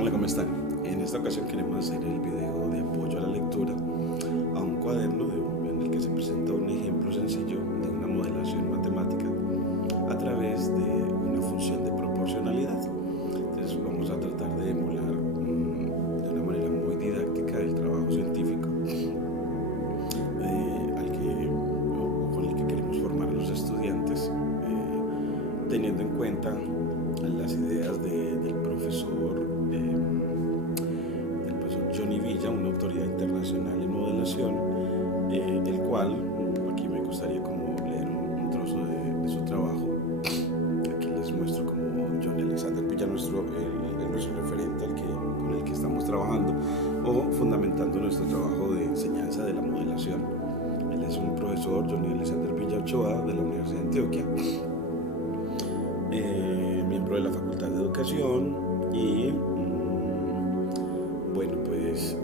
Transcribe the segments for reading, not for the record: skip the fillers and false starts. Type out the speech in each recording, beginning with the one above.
Hola, ¿cómo están? En esta ocasión queremos hacer el video de apoyo a la lectura a un cuaderno en el que se presenta un ejemplo sencillo de una modelación matemática a través de una función de proporcionalidad. Entonces vamos a tratar de emular de una manera muy didáctica el trabajo científico o con el que queremos formar a los estudiantes, teniendo en cuenta las ideas del profesor Johnny Villa, una autoridad internacional en modelación, el cual aquí me gustaría como leer un trozo de su trabajo. Aquí les muestro como Johnny Alexander Villa, nuestro referente con el que estamos trabajando o fundamentando nuestro trabajo de enseñanza de la modelación. Él es un profesor, Johnny Alexander Villa Ochoa, de la Universidad de Antioquia, miembro de la Facultad de Educación y bueno, pues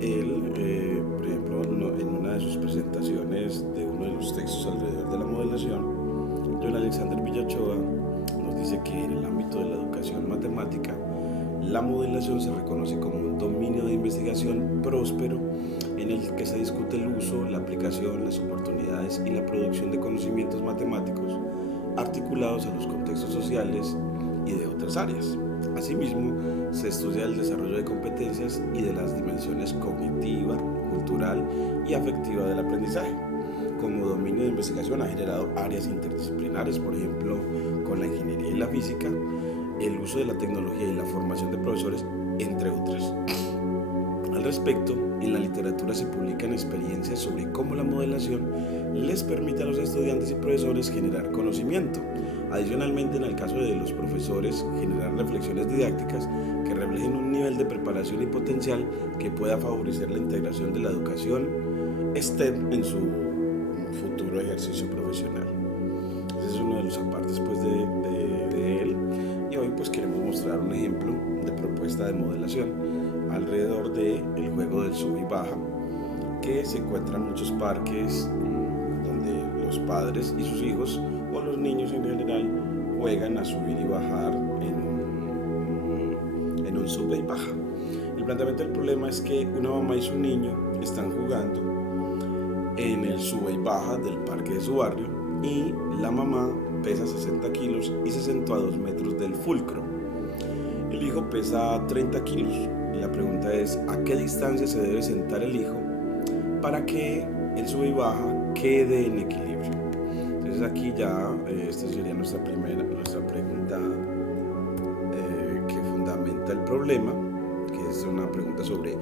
él, por ejemplo, en una de sus presentaciones de uno de los textos alrededor de la modelación, John Alexander Villa Ochoa nos dice que en el ámbito de la educación matemática, la modelación se reconoce como un dominio de investigación próspero en el que se discute el uso, la aplicación, las oportunidades y la producción de conocimientos matemáticos articulados a los contextos sociales y de otras áreas. Asimismo, se estudia el desarrollo de competencias y de las dimensiones cognitiva, cultural y afectiva del aprendizaje. Como dominio de investigación ha generado áreas interdisciplinares, por ejemplo, con la ingeniería y la física, el uso de la tecnología y la formación de profesores, entre otras. Al respecto, en la literatura se publican experiencias sobre cómo la modelación les permite a los estudiantes y profesores generar conocimiento. Adicionalmente, en el caso de los profesores, generar reflexiones didácticas que reflejen un nivel de preparación y potencial que pueda favorecer la integración de la educación STEM en su futuro ejercicio profesional. Ese es uno de los apartes de él, y hoy pues queremos mostrar un ejemplo de propuesta de modelación alrededor del juego del sub y baja, que se encuentra en muchos parques donde los padres y sus hijos o los niños en general juegan a subir y bajar en un sub y baja. El planteamiento del problema es que una mamá y su niño están jugando en el sube y baja del parque de su barrio y la mamá pesa 60 kilos y se sentó a 2 metros del fulcro. El hijo pesa 30 kilos y la pregunta es: ¿a qué distancia se debe sentar el hijo para que el sube y baja quede en equilibrio? Entonces aquí ya esta sería nuestra pregunta que fundamenta el problema, que es una pregunta sobre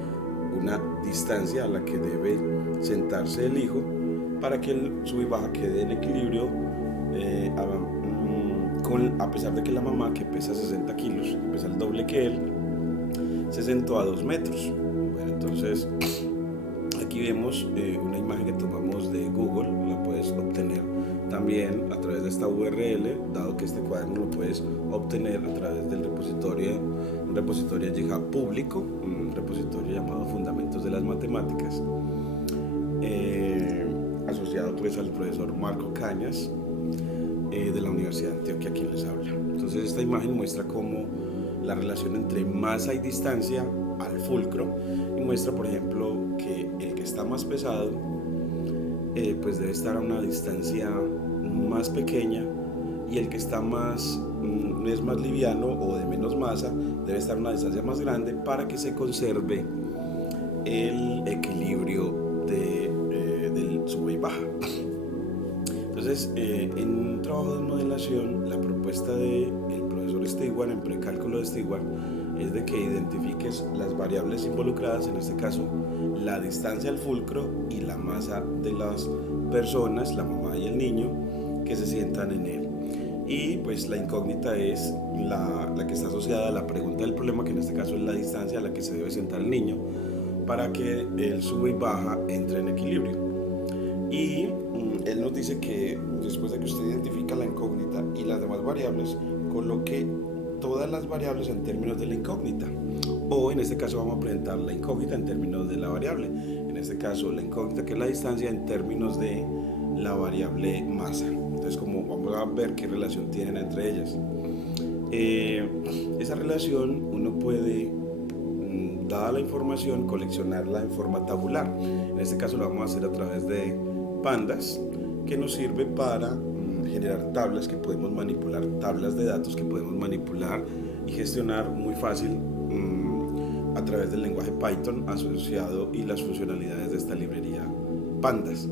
una distancia a la que debe sentarse el hijo para que el sub y baja quede en equilibrio, a pesar de que la mamá, que pesa 60 kilos, pesa el doble que él, se sentó a 2 metros. Bueno, entonces aquí vemos una imagen que tomamos de Google. La puedes obtener también a través de esta URL, dado que este cuaderno lo puedes obtener a través del un repositorio GitHub público, un repositorio llamado Fundamentos de las Matemáticas, asociado pues al profesor Marco Cañas, de la Universidad de Antioquia, quien les habla. Entonces esta imagen muestra cómo la relación entre masa y distancia al fulcro, y muestra, por ejemplo, que el que está más pesado pues debe estar a una distancia más pequeña, y el que está es más liviano o de menos masa debe estar a una distancia más grande para que se conserve el equilibrio del sube y baja. Entonces, en un trabajo de modelación, la propuesta del profesor Stewart, en precálculo de Stewart, es de que identifiques las variables involucradas, en este caso la distancia al fulcro y la masa de las personas, la mamá y el niño, que se sientan en él. Y pues la incógnita es la que está asociada a la pregunta del problema, que en este caso es la distancia a la que se debe sentar el niño para que el sube y baja entre en equilibrio. Y él nos dice que después de que usted identifica la incógnita y las demás variables, coloque todas las variables en términos de la incógnita, o en este caso vamos a presentar la incógnita en términos de la variable, en este caso la incógnita, que es la distancia, en términos de la variable masa. Entonces, como vamos a ver qué relación tienen entre ellas. Esa relación uno puede, dada la información, coleccionarla en forma tabular. En este caso lo vamos a hacer a través de pandas, que nos sirve para generar tablas que podemos manipular, tablas de datos que podemos manipular y gestionar muy fácil a través del lenguaje Python asociado y las funcionalidades de esta librería pandas.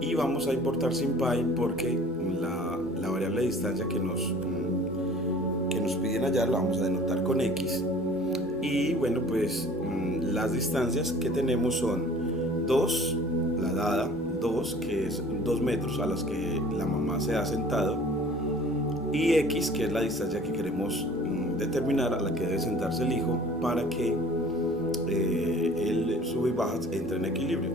Y vamos a importar SymPy porque la variable de distancia que nos piden hallar la vamos a denotar con X. Y bueno, pues las distancias que tenemos son 2, la dada 2, que es 2 metros a las que la mamá se ha sentado, y X, que es la distancia que queremos determinar a la que debe sentarse el hijo para que el sube y baja entre en equilibrio.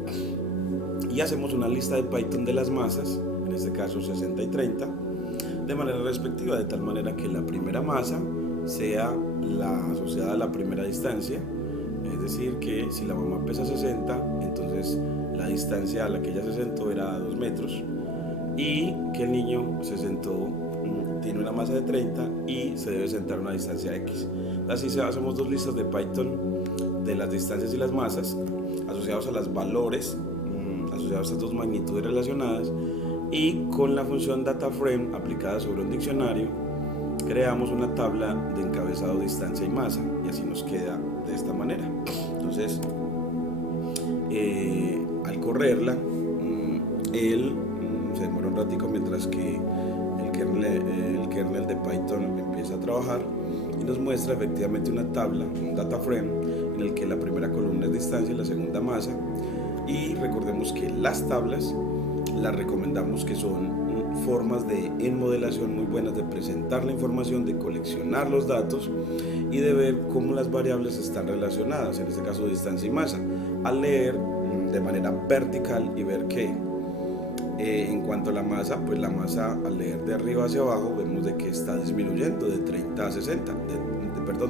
Y hacemos una lista de Python de las masas, en este caso 60 y 30, de manera respectiva, de tal manera que la primera masa sea la asociada a la primera distancia, es decir, que si la mamá pesa 60, entonces la distancia a la que ella se sentó era 2 metros, y que el niño se sentó, tiene una masa de 30 y se debe sentar a una distancia X. Así hacemos dos listas de Python de las distancias y las masas asociados a los valores, asociados a estas dos magnitudes relacionadas, y con la función DataFrame aplicada sobre un diccionario creamos una tabla de encabezado, distancia y masa, y así nos queda de esta manera. Entonces, al correrla, él se demora un ratico mientras que el kernel de Python empieza a trabajar y nos muestra efectivamente una tabla, un data frame, en el que la primera columna es distancia y la segunda masa. Y recordemos que las tablas las recomendamos que son formas en modelación muy buenas de presentar la información, de coleccionar los datos y de ver cómo las variables están relacionadas, en este caso distancia y masa, al leer de manera vertical y ver que en cuanto a la masa, pues la masa al leer de arriba hacia abajo vemos de que está disminuyendo de 30 a 60,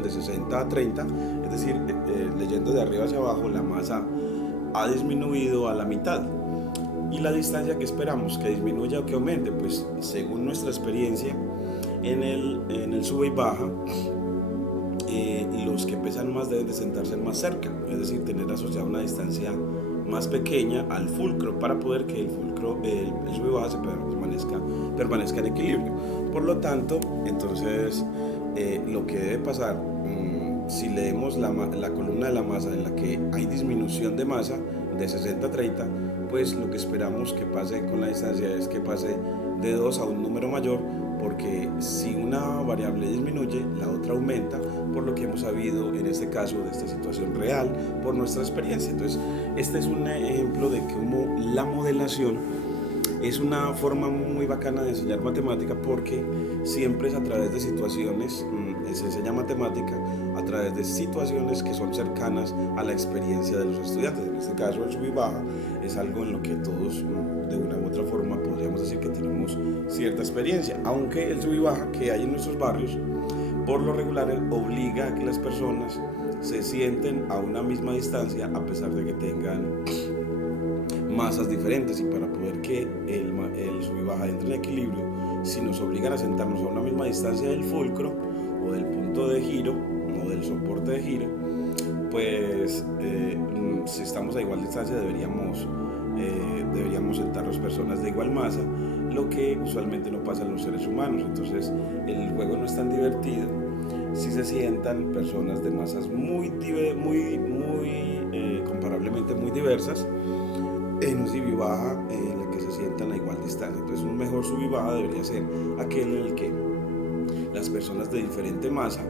de 60 a 30, es decir, leyendo de arriba hacia abajo la masa ha disminuido a la mitad. Y la distancia que esperamos, que disminuya o que aumente, pues según nuestra experiencia en el sube y baja, los que pesan más deben de sentarse más cerca, es decir, tener asociada una distancia más pequeña al fulcro para poder que el fulcro, el sube y baja permanezca en equilibrio. Por lo tanto, entonces lo que debe pasar, si leemos la columna de la masa en la que hay disminución de masa de 60 a 30, pues lo que esperamos que pase con la distancia es que pase de 2 a un número mayor, porque si una variable disminuye, la otra aumenta, por lo que hemos sabido en este caso de esta situación real, por nuestra experiencia. Entonces, este es un ejemplo de cómo la modelación es una forma muy bacana de enseñar matemática, porque siempre es a través de situaciones, se enseña matemática a través de situaciones que son cercanas a la experiencia de los estudiantes. En este caso, el sub y baja es algo en lo que todos de una u otra forma podríamos decir que tenemos cierta experiencia, aunque el sub y baja que hay en nuestros barrios por lo regular obliga a que las personas se sienten a una misma distancia a pesar de que tengan masas diferentes, y para poder que el sub y baja entre en equilibrio, si nos obligan a sentarnos a una misma distancia del fulcro o del punto de giro o del soporte de giro, pues si estamos a igual distancia deberíamos sentarnos personas de igual masa, lo que usualmente no pasa en los seres humanos. Entonces el juego no es tan divertido si se sientan personas de masas comparablemente muy diversas en un sub y baja en el que se sientan a igual distancia. Entonces un mejor sub y baja debería ser aquel en el que las personas de diferente masa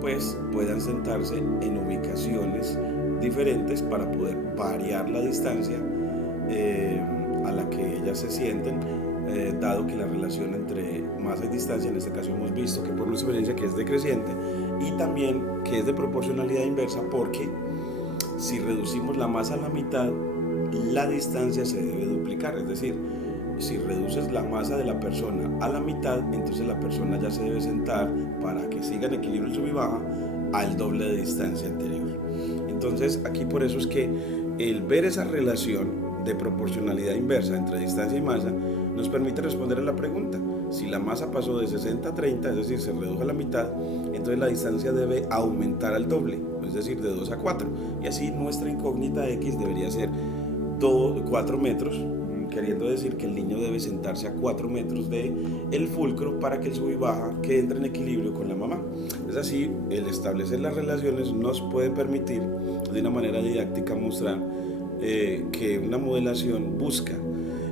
pues puedan sentarse en ubicaciones diferentes para poder variar la distancia a la que ellas se sienten, dado que la relación entre masa y distancia en este caso hemos visto que por nuestra experiencia que es decreciente, y también que es de proporcionalidad inversa, porque si reducimos la masa a la mitad, la distancia se debe duplicar. Es decir, si reduces la masa de la persona a la mitad, entonces la persona ya se debe sentar, para que siga en equilibrio el sub y baja, al doble de distancia anterior. Entonces aquí por eso es que el ver esa relación de proporcionalidad inversa entre distancia y masa nos permite responder a la pregunta: Si la masa pasó de 60 a 30, es decir, se redujo a la mitad, entonces la distancia debe aumentar al doble, es decir, de 2 a 4. Y así nuestra incógnita X debería ser 4 metros, queriendo decir que el niño debe sentarse a 4 metros de el fulcro para que el sub y baja que entre en equilibrio con la mamá. Es así, el establecer las relaciones nos puede permitir de una manera didáctica mostrar que una modelación busca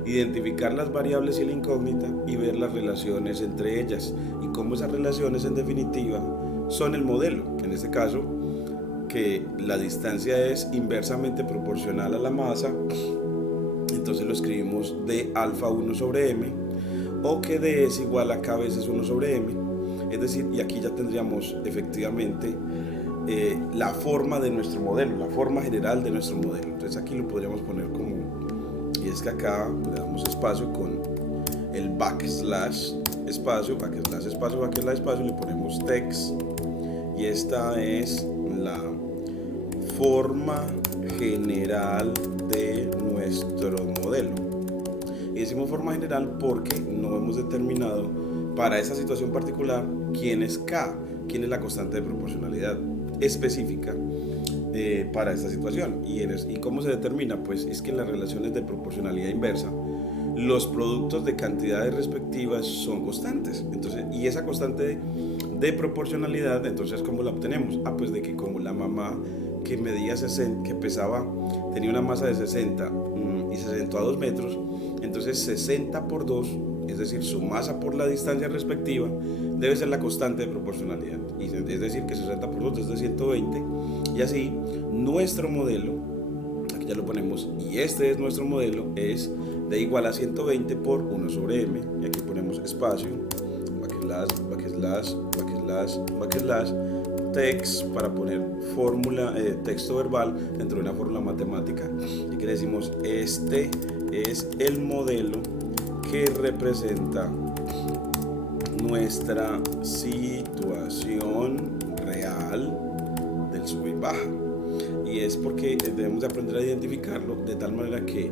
identificar las variables y la incógnita y ver las relaciones entre ellas y cómo esas relaciones en definitiva son el modelo. En este caso, que la distancia es inversamente proporcional a la masa, entonces lo escribimos de alfa 1 sobre m, o que d es igual a k veces 1 sobre m, es decir, y aquí ya tendríamos efectivamente la forma de nuestro modelo, la forma general de nuestro modelo. Entonces aquí lo podríamos poner como, y es que acá le damos espacio con el backslash espacio, backslash espacio, backslash espacio, le ponemos text, y esta es la forma general de nuestro modelo. Y decimos forma general porque no hemos determinado para esa situación particular quién es K, quién es la constante de proporcionalidad específica para esta situación. ¿Y cómo se determina? Pues es que en las relaciones de proporcionalidad inversa los productos de cantidades respectivas son constantes. Entonces, y esa constante de proporcionalidad, entonces, ¿cómo la obtenemos? Pues de que como la mamá que medía 60, que pesaba, tenía una masa de 60 y se sentó a 2 metros, entonces 60 por 2, es decir, su masa por la distancia respectiva, debe ser la constante de proporcionalidad. Y es decir, que 60 por 2 es de 120. Y así, nuestro modelo, aquí ya lo ponemos, y este es nuestro modelo, es d igual a 120 por 1 sobre m. Y aquí ponemos espacio, backslash, text para poner fórmula, texto verbal dentro de una fórmula matemática. Y que decimos, este es el modelo que representa nuestra situación real del sub y baja. Y es porque debemos de aprender a identificarlo de tal manera que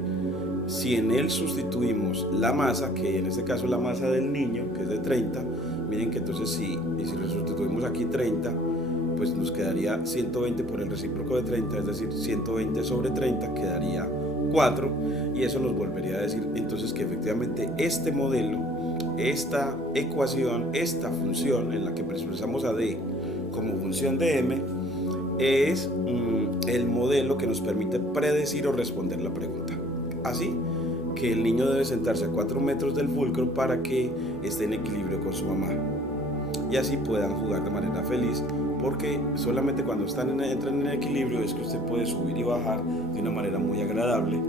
si en él sustituimos la masa, que en este caso es la masa del niño, que es de 30, miren que entonces si le sustituimos aquí 30, pues nos quedaría 120 por el recíproco de 30, es decir, 120 sobre 30 quedaría 4, y eso nos volvería a decir entonces que efectivamente este modelo, esta ecuación, esta función en la que expresamos a d como función de m, es el modelo que nos permite predecir o responder la pregunta. Así que el niño debe sentarse a 4 metros del fulcro para que esté en equilibrio con su mamá y así puedan jugar de manera feliz, porque solamente cuando entran en equilibrio es que usted puede subir y bajar de una manera muy agradable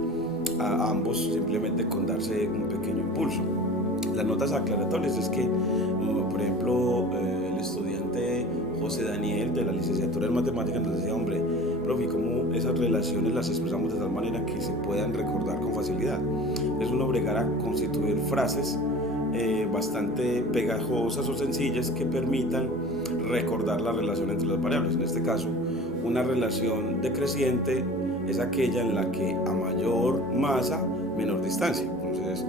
a ambos, simplemente con darse un pequeño impulso. Las notas aclaratorias es que, por ejemplo, el estudiante José Daniel de la licenciatura en matemáticas nos decía, hombre, profe, ¿cómo esas relaciones las expresamos de tal manera que se puedan recordar con facilidad? Es uno obligar a constituir frases bastante pegajosas o sencillas que permitan recordar la relación entre las variables. En este caso, una relación decreciente es aquella en la que a mayor masa, menor distancia. Entonces,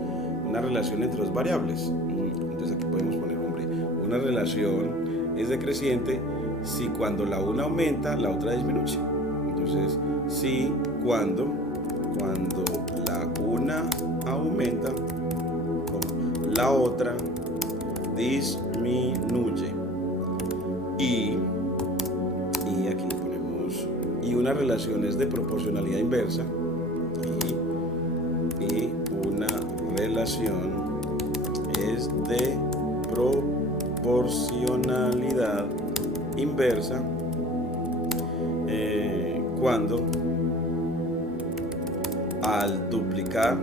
una relación entre dos variables. Entonces aquí podemos poner, hombre, una relación es decreciente si cuando la una aumenta, la otra disminuye. Entonces, si cuando la una aumenta, la otra disminuye. Y aquí le ponemos, y una relación es de proporcionalidad inversa, y una relación es de proporcionalidad inversa cuando al duplicar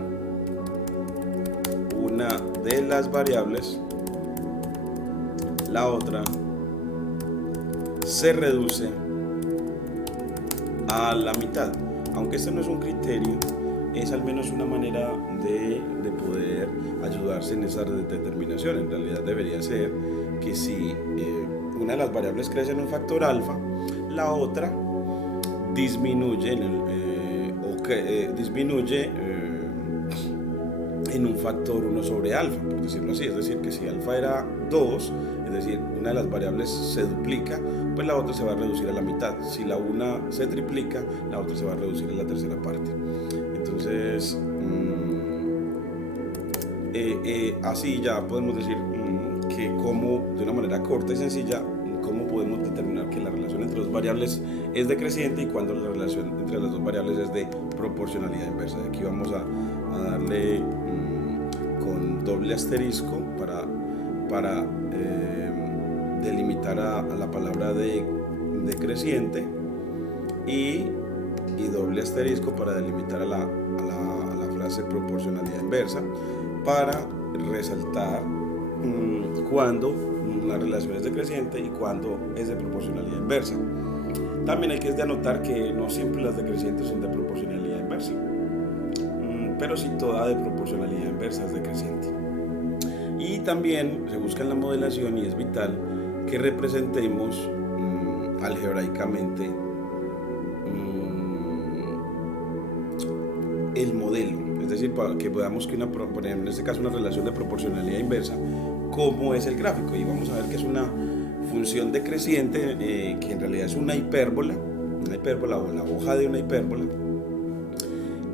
una de las variables, la otra se reduce a la mitad. Aunque este no es un criterio, es al menos una manera de poder ayudarse en esa determinación. En realidad debería ser que si una de las variables crece en un factor alfa, la otra disminuye, disminuye en un factor 1 sobre alfa, por decirlo así. Es decir, que si alfa era 2, es decir, una de las variables se duplica, pues la otra se va a reducir a la mitad. Si la una se triplica, la otra se va a reducir a la tercera parte. Entonces, así ya podemos decir que como, de una manera corta y sencilla, cómo podemos determinar que la relación entre dos variables es decreciente y cuando la relación entre las dos variables es de proporcionalidad inversa. Aquí vamos a darle con doble asterisco para delimitar a la palabra decreciente y doble asterisco para delimitar a la frase proporcionalidad inversa, para resaltar cuando la relación es decreciente y cuando es de proporcionalidad inversa. También hay que anotar que no siempre las decrecientes son de proporcionalidad inversa, pero sí toda de proporcionalidad inversa es decreciente. Y también se busca en la modelación, y es vital que representemos algebraicamente el modelo, es decir, para que podamos que poner en este caso una relación de proporcionalidad inversa, cómo es el gráfico. Y vamos a ver que es una función decreciente, que en realidad es una hipérbola o la hoja de una hipérbola,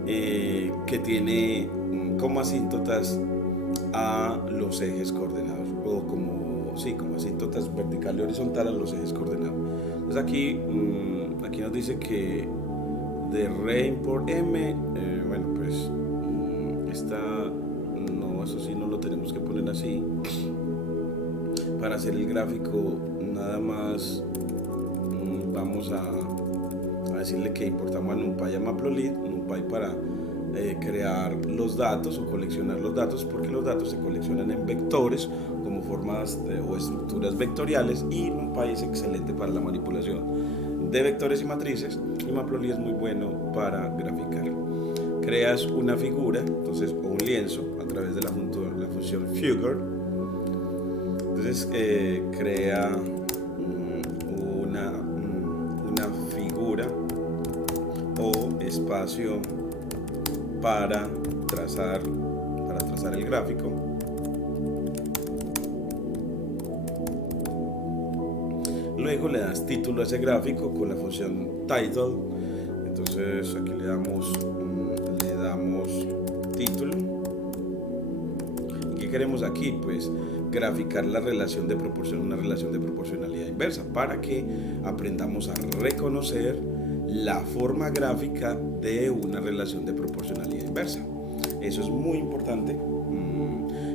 que tiene como asíntotas a los ejes coordenados, o como asíntotas vertical y horizontal a los ejes coordenados. Entonces aquí nos dice que de rein por m, bueno, pues eso sí no lo tenemos que poner así. Para hacer el gráfico nada más vamos a decirle que importamos a NumPy a Matplotlib, NumPy para crear los datos o coleccionar los datos, porque los datos se coleccionan en vectores como formas o estructuras vectoriales, y NumPy es excelente para la manipulación de vectores y matrices, y Matplotlib es muy bueno para graficar. Creas una figura, entonces, o un lienzo a través de la función figure. Entonces crea una figura o espacio para trazar el gráfico. Luego le das título a ese gráfico con la función title. Entonces aquí le damos título. ¿Y qué queremos aquí? Pues graficar la relación de una relación de proporcionalidad inversa, para que aprendamos a reconocer la forma gráfica de una relación de proporcionalidad inversa. Eso es muy importante,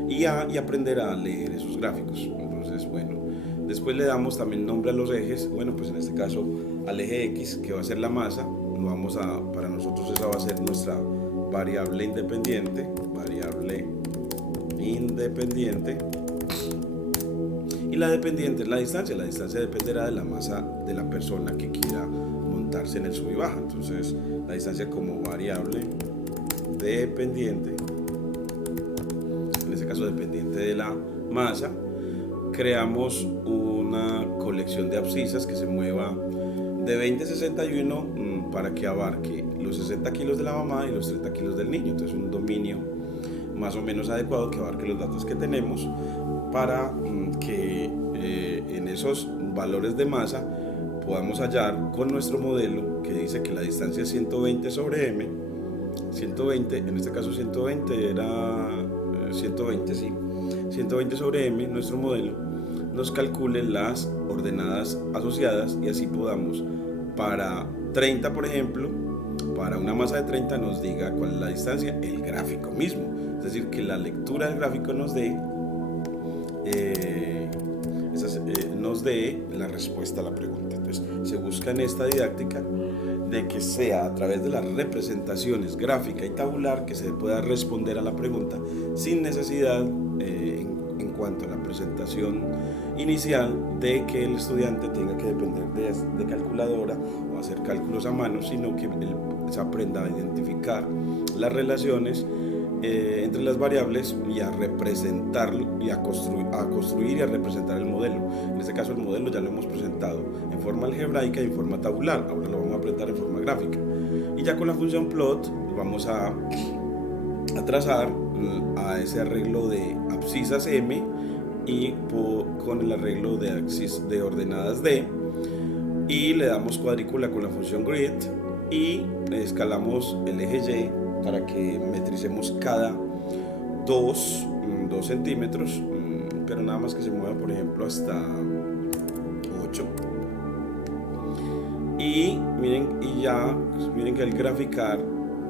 y aprender a leer esos gráficos. Entonces, bueno, después le damos también nombre a los ejes. Bueno, pues en este caso al eje X, que va a ser la masa, para nosotros esa va a ser nuestra variable independiente, y la dependiente es la distancia. La distancia dependerá de la masa de la persona que quiera montarse en el sub y baja. Entonces la distancia como variable dependiente, en este caso dependiente de la masa. Creamos una colección de abscisas que se mueva de 20 a 61 para que abarque los 60 kilos de la mamá y los 30 kilos del niño. Entonces un dominio más o menos adecuado que abarque los datos que tenemos, para que en esos valores de masa podamos hallar con nuestro modelo, que dice que la distancia es 120 sobre m. 120, en este caso 120 era 120, sí, 120 sobre m. Nuestro modelo nos calcule las ordenadas asociadas, y así podamos, para 30 por ejemplo, para una masa de 30, nos diga cuál es la distancia, el gráfico mismo. Es decir, que la lectura del gráfico nos dé la respuesta a la pregunta. Entonces se busca en esta didáctica de que sea a través de las representaciones gráfica y tabular que se pueda responder a la pregunta, sin necesidad en cuanto a la presentación inicial de que el estudiante tenga que depender de calculadora o hacer cálculos a mano, sino que él se aprenda a identificar las relaciones entre las variables y a representarlo y a construir y a representar el modelo. En este caso el modelo ya lo hemos presentado en forma algebraica y en forma tabular, ahora lo vamos a presentar en forma gráfica. Y ya con la función plot vamos a a trazar a ese arreglo de abscisas M y con el arreglo de ordenadas D, y le damos cuadrícula con la función grid y escalamos el eje Y para que metricemos cada 2 centímetros, pero nada más que se mueva, por ejemplo, hasta 8. Y miren, miren que al graficar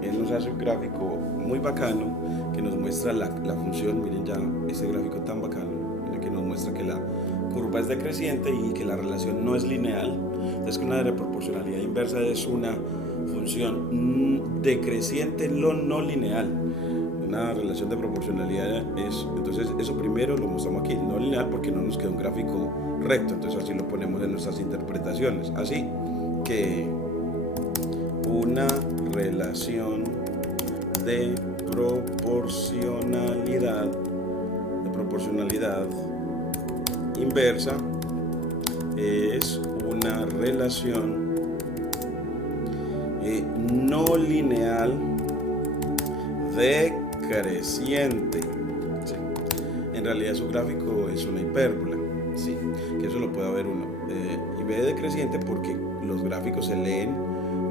él nos hace un gráfico muy bacano que nos muestra la función. Miren ya ese gráfico tan bacano, miren que nos muestra que la curva es decreciente y que la relación no es lineal. Entonces, que una de proporcionalidad inversa es una función decreciente no lineal. Una relación de proporcionalidad es, entonces eso primero lo mostramos aquí, no lineal, porque no nos queda un gráfico recto. Entonces así lo ponemos en nuestras interpretaciones, así que una relación de proporcionalidad inversa es una relación no lineal decreciente. ¿Sí? En realidad su gráfico es una hipérbola, ¿sí? Que eso lo puede ver uno. Y ve decreciente porque los gráficos se leen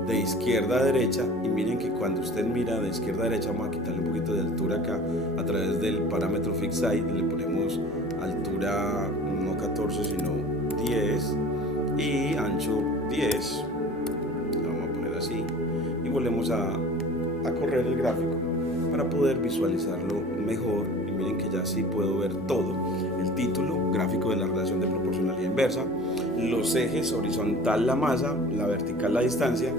de izquierda a derecha, y miren que cuando usted mira de izquierda a derecha, vamos a quitarle un poquito de altura acá a través del parámetro fixed height, le ponemos altura no 14 sino 10 y ancho 10, vamos a poner así, y volvemos a correr el gráfico para poder visualizarlo mejor. Y miren que ya sí puedo ver todo: el título, gráfico de la relación de proporcionalidad inversa, los ejes horizontal la masa, la vertical la distancia,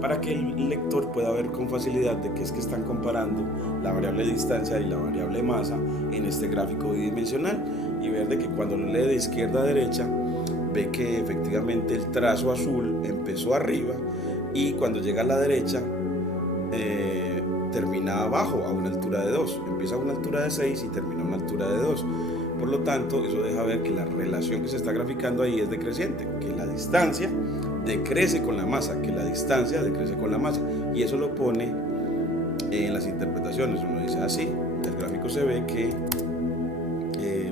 para que el lector pueda ver con facilidad de qué es que están comparando la variable distancia y la variable masa en este gráfico bidimensional, y ver de que cuando lo lee de izquierda a derecha ve que efectivamente el trazo azul empezó arriba y cuando llega a la derecha termina abajo a una altura de 2, empieza a una altura de 6 y termina a una altura de 2. Por lo tanto, eso deja ver que la relación que se está graficando ahí es decreciente, que la distancia decrece con la masa, y eso lo pone en las interpretaciones. Uno dice así, el gráfico se ve que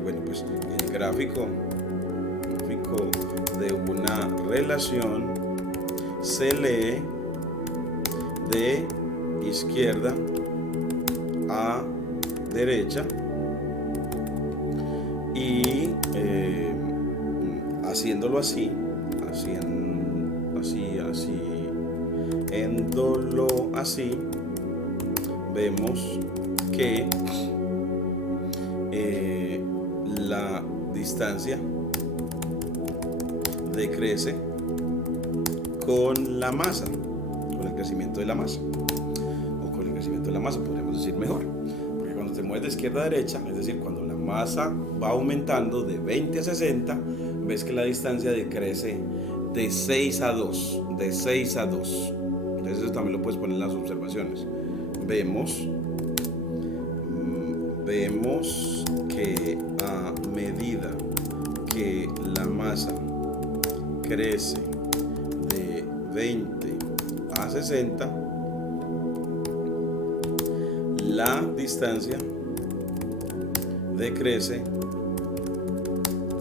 bueno, pues el gráfico de una relación se lee de izquierda a derecha y haciéndolo así, vemos que la distancia decrece con la masa, con el crecimiento de la masa, o con el crecimiento de la masa podríamos decir mejor, porque cuando te mueves de izquierda a derecha, es decir, cuando la masa va aumentando de 20 a 60, ves que la distancia decrece de 6 a 2, Entonces eso también lo puedes poner en las observaciones. Vemos que a medida que la masa crece de 20 a 60, la distancia decrece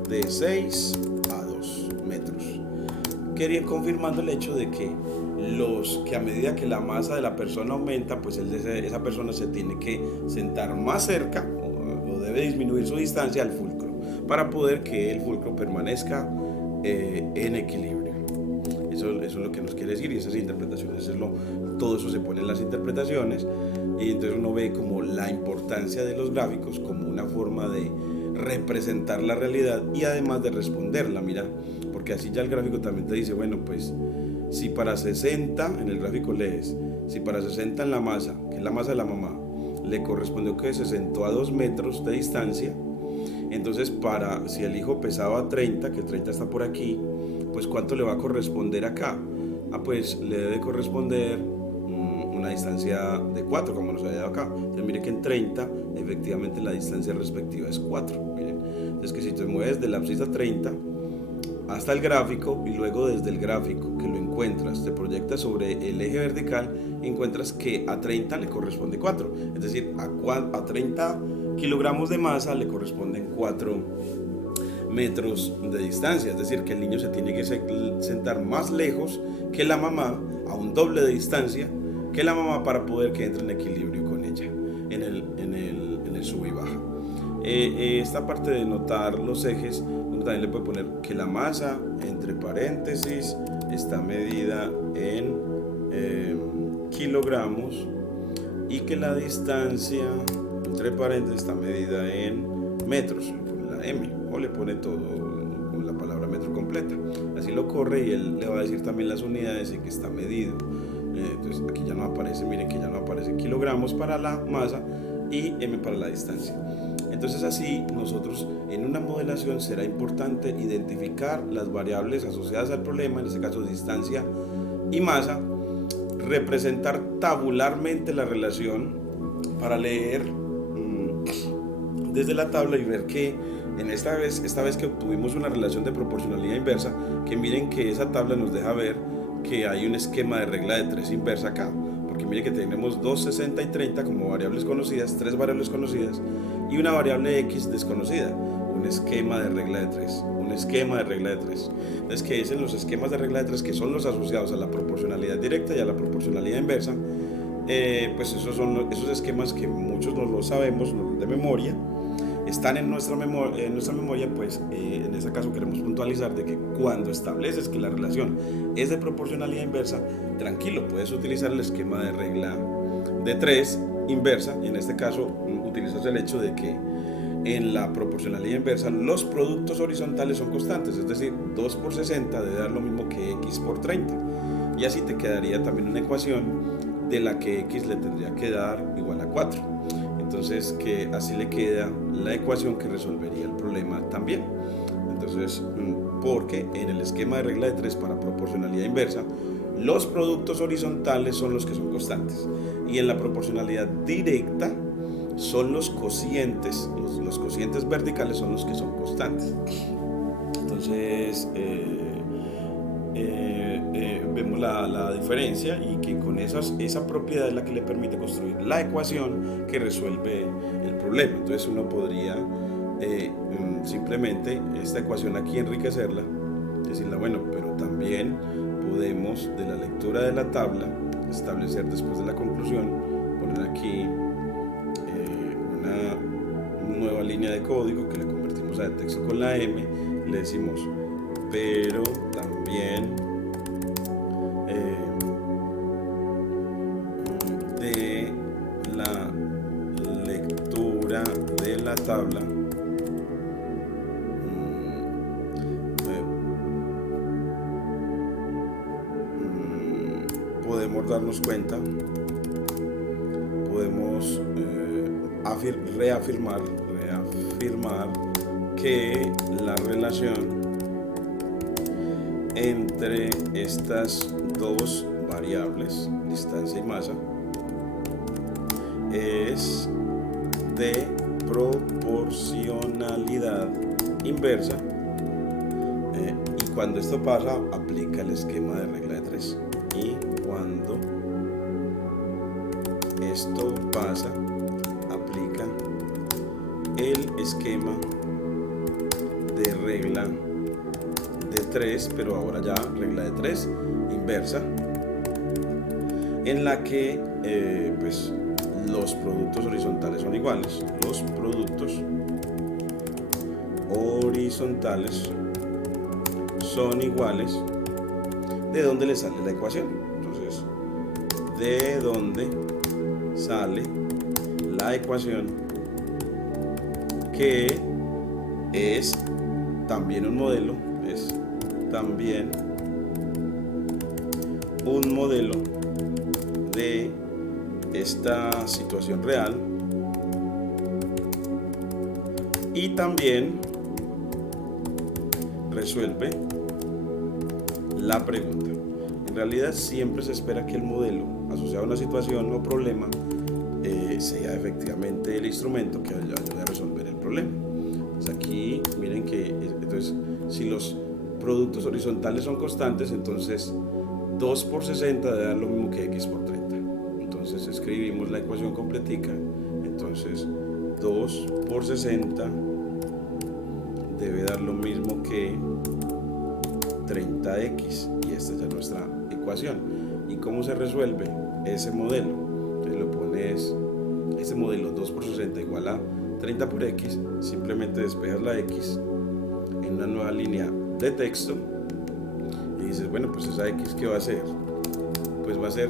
de 6 a 2 metros. Querían confirmando el hecho de que a medida que la masa de la persona aumenta, pues esa persona se tiene que sentar más cerca o debe disminuir su distancia al fulcro para poder que el fulcro permanezca en equilibrio. Eso es lo que nos quiere decir, y esas interpretaciones todo eso se pone en las interpretaciones, y entonces uno ve como la importancia de los gráficos como una forma de representar la realidad y además de responderla. Mira, porque así ya el gráfico también te dice, bueno, pues si para 60 en el gráfico lees, si para 60 en la masa, que es la masa de la mamá, le correspondió que se sentó a 2 metros de distancia, entonces si el hijo pesaba 30, que el 30 está por aquí, pues ¿cuánto le va a corresponder acá? Pues le debe corresponder una distancia de 4, como nos había dado acá. Entonces mire que en 30 efectivamente la distancia respectiva es 4. Miren, entonces que si te mueves de la abscisa 30 hasta el gráfico, y luego desde el gráfico que lo encuentras, te proyectas sobre el eje vertical y encuentras que a 30 le corresponde 4. Es decir, a 30 kilogramos de masa le corresponden 4 metros de distancia. Es decir, que el niño se tiene que sentar más lejos que la mamá, a un doble de distancia que la mamá, para poder que entre en equilibrio con ella en el sube y baja. Esta parte de notar los ejes, uno también le puede poner que la masa, entre paréntesis, está medida en kilogramos, y que la distancia, entre paréntesis, está medida en metros. Le pone la M o le pone todo con la palabra metro completa. Así lo corre y él le va a decir también las unidades en que está medido. Entonces aquí ya no aparece, miren que ya no aparece kilogramos para la masa y M para la distancia. Entonces así nosotros en una modelación será importante identificar las variables asociadas al problema, en este caso distancia y masa, representar tabularmente la relación para leer desde la tabla y ver que en esta vez que obtuvimos una relación de proporcionalidad inversa, que miren que esa tabla nos deja ver que hay un esquema de regla de 3 inversa acá, porque miren que tenemos 2, 60 y 30 como variables conocidas, 3 variables conocidas y una variable x desconocida. Un esquema de regla de 3, un esquema de regla de 3. Entonces, ¿qué dicen los esquemas de regla de 3? Que son los asociados a la proporcionalidad directa y a la proporcionalidad inversa. Pues esos esquemas que muchos no lo sabemos de memoria, están en nuestra memoria, pues en este caso queremos puntualizar de que cuando estableces que la relación es de proporcionalidad inversa, tranquilo, puedes utilizar el esquema de regla de 3 inversa, y en este caso utilizas el hecho de que en la proporcionalidad inversa los productos horizontales son constantes, es decir, 2 por 60 debe dar lo mismo que x por 30, y así te quedaría también una ecuación de la que x le tendría que dar igual a 4. Entonces, que así le queda la ecuación que resolvería el problema también. Entonces, porque en el esquema de regla de 3 para proporcionalidad inversa, los productos horizontales son los que son constantes, y en la proporcionalidad directa son los cocientes, los cocientes verticales son los que son constantes. Entonces, vemos la diferencia, y que con esa propiedad es la que le permite construir la ecuación que resuelve el problema. Entonces uno podría simplemente esta ecuación aquí enriquecerla, decirla, bueno, pero también podemos de la lectura de la tabla establecer después de la conclusión, poner aquí una nueva línea de código que le convertimos a de texto con la M, le decimos, pero también de la lectura de la tabla podemos darnos cuenta, podemos reafirmar que la relación entre estas dos variables, distancia y masa, es de proporcionalidad inversa, y cuando esto pasa aplica el esquema de regla de 3, y cuando esto pasa aplica el esquema de regla de 3, pero ahora ya regla de 3 inversa, en la que pues los productos horizontales son iguales. Los productos horizontales son iguales. ¿De dónde le sale la ecuación? Entonces, ¿de dónde sale la ecuación? Que es también un modelo, de esta situación real, y también resuelve la pregunta. En realidad siempre se espera que el modelo asociado a una situación o problema sea efectivamente el instrumento que ayude a resolver el problema. Entonces aquí miren que entonces, si los productos horizontales son constantes, entonces 2 por 60 debe dar lo mismo que x por 30. Entonces escribimos la ecuación completica. Entonces 2 por 60 debe dar lo mismo que 30x, y esta ya es nuestra ecuación. ¿Y cómo se resuelve ese modelo? Entonces lo pones, ese modelo 2 por 60 igual a 30 por x, simplemente despejas la x en una nueva línea de texto y dices, bueno, pues esa x, ¿qué va a ser? Pues va a ser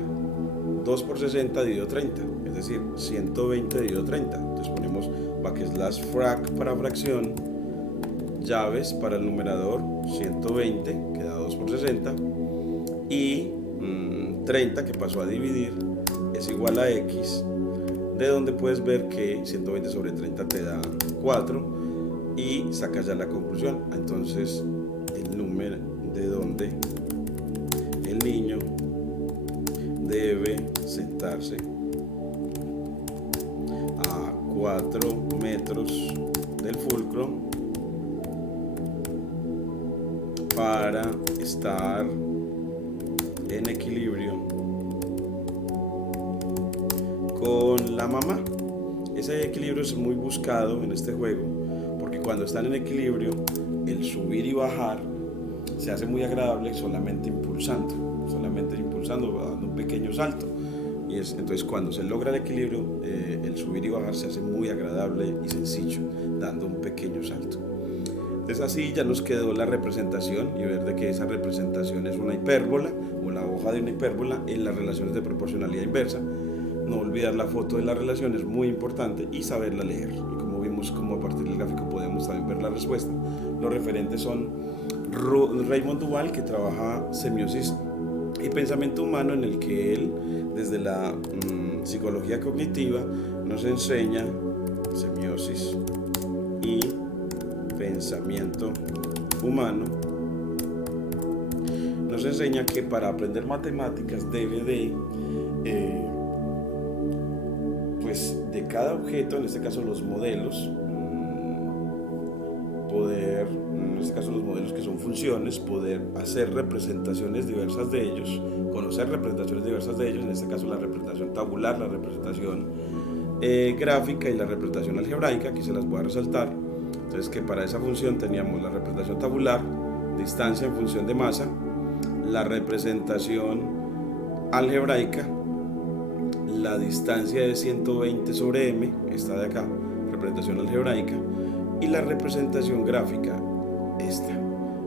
2 por 60 dividido 30, es decir, 120 dividido 30. Entonces ponemos backslash frac para fracción, llaves para el numerador, 120, queda 2 por 60, y 30, que pasó a dividir, es igual a x, de donde puedes ver que 120 sobre 30 te da 4, y sacas ya la conclusión. Entonces el número de donde el niño debe sentarse a 4 metros del fulcro para estar en equilibrio con la mamá. Ese equilibrio es muy buscado en este juego, porque cuando están en equilibrio, el subir y bajar se hace muy agradable solamente impulsando, dando un pequeño salto. Y entonces cuando se logra el equilibrio, el subir y bajar se hace muy agradable y sencillo, dando un pequeño salto. Entonces así ya nos quedó la representación, y ver de que esa representación es una hipérbola o la hoja de una hipérbola en las relaciones de proporcionalidad inversa. No olvidar la foto de la relación es muy importante, y saberla leer. Y como vimos, como a partir del gráfico podemos también ver la respuesta. Los referentes son Raymond Duval, que trabaja semiosis y pensamiento humano, en el que él, desde la psicología cognitiva, nos enseña semiosis y pensamiento humano, nos enseña que para aprender matemáticas debe de pues de cada objeto, en este caso los modelos, poder, en este caso los modelos que son funciones, poder hacer representaciones diversas de ellos, conocer representaciones diversas de ellos, en este caso la representación tabular, la representación gráfica y la representación algebraica. Aquí se las voy a resaltar. Entonces, que para esa función teníamos la representación tabular, distancia en función de masa, la representación algebraica, la distancia de 120 sobre m, esta de acá, representación algebraica, y la representación gráfica, esta,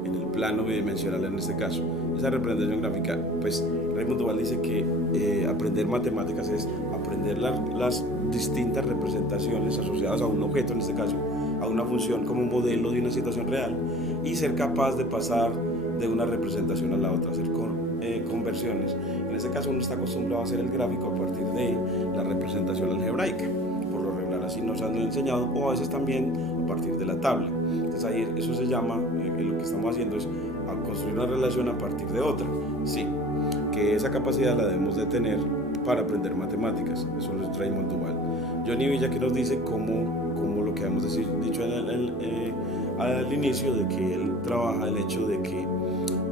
en el plano bidimensional en este caso. Esa representación gráfica, pues Raymond Duval dice que aprender matemáticas es aprender las distintas representaciones asociadas a un objeto, en este caso a una función, como un modelo de una situación real, y ser capaz de pasar de una representación a la otra, hacer conversiones. En este caso uno está acostumbrado a hacer el gráfico a partir de la representación algebraica, por lo regular así nos han enseñado, o a veces también a partir de la tabla. Entonces ahí eso se llama, lo que estamos haciendo es construir una relación a partir de otra. Sí, que esa capacidad la debemos de tener para aprender matemáticas. Eso es Raymond Duval. Johnny Villa, que nos dice cómo lo que hemos dicho al inicio, de que él trabaja el hecho de que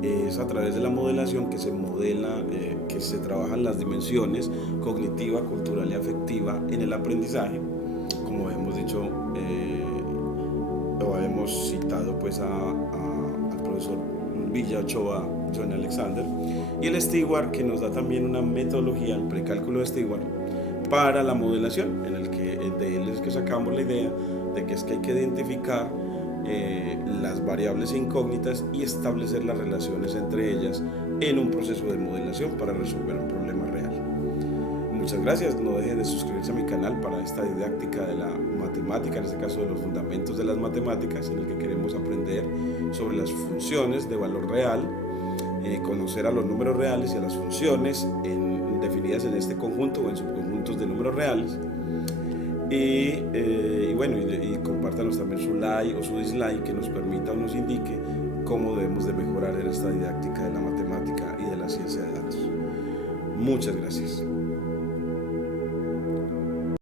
es a través de la modelación que se modela, que se trabajan las dimensiones cognitiva, cultural y afectiva en el aprendizaje, como hemos dicho o hemos citado pues al profesor Villa Ochoa, John Alexander, y el Stewart, que nos da también una metodología, el precálculo de Stewart, para la modelación, en el que de él es que sacamos la idea de que es que hay que identificar las variables incógnitas y establecer las relaciones entre ellas en un proceso de modelación para resolver un problema real. Muchas gracias, no dejen de suscribirse a mi canal para esta didáctica de la matemática, en este caso de los fundamentos de las matemáticas, en el que queremos aprender sobre las funciones de valor real, conocer a los números reales y a las funciones definidas en este conjunto o en subconjuntos de números reales. Y bueno, y compártanos también su like o su dislike, que nos permita o nos indique cómo debemos de mejorar en esta didáctica de la matemática y de la ciencia de datos. Muchas gracias.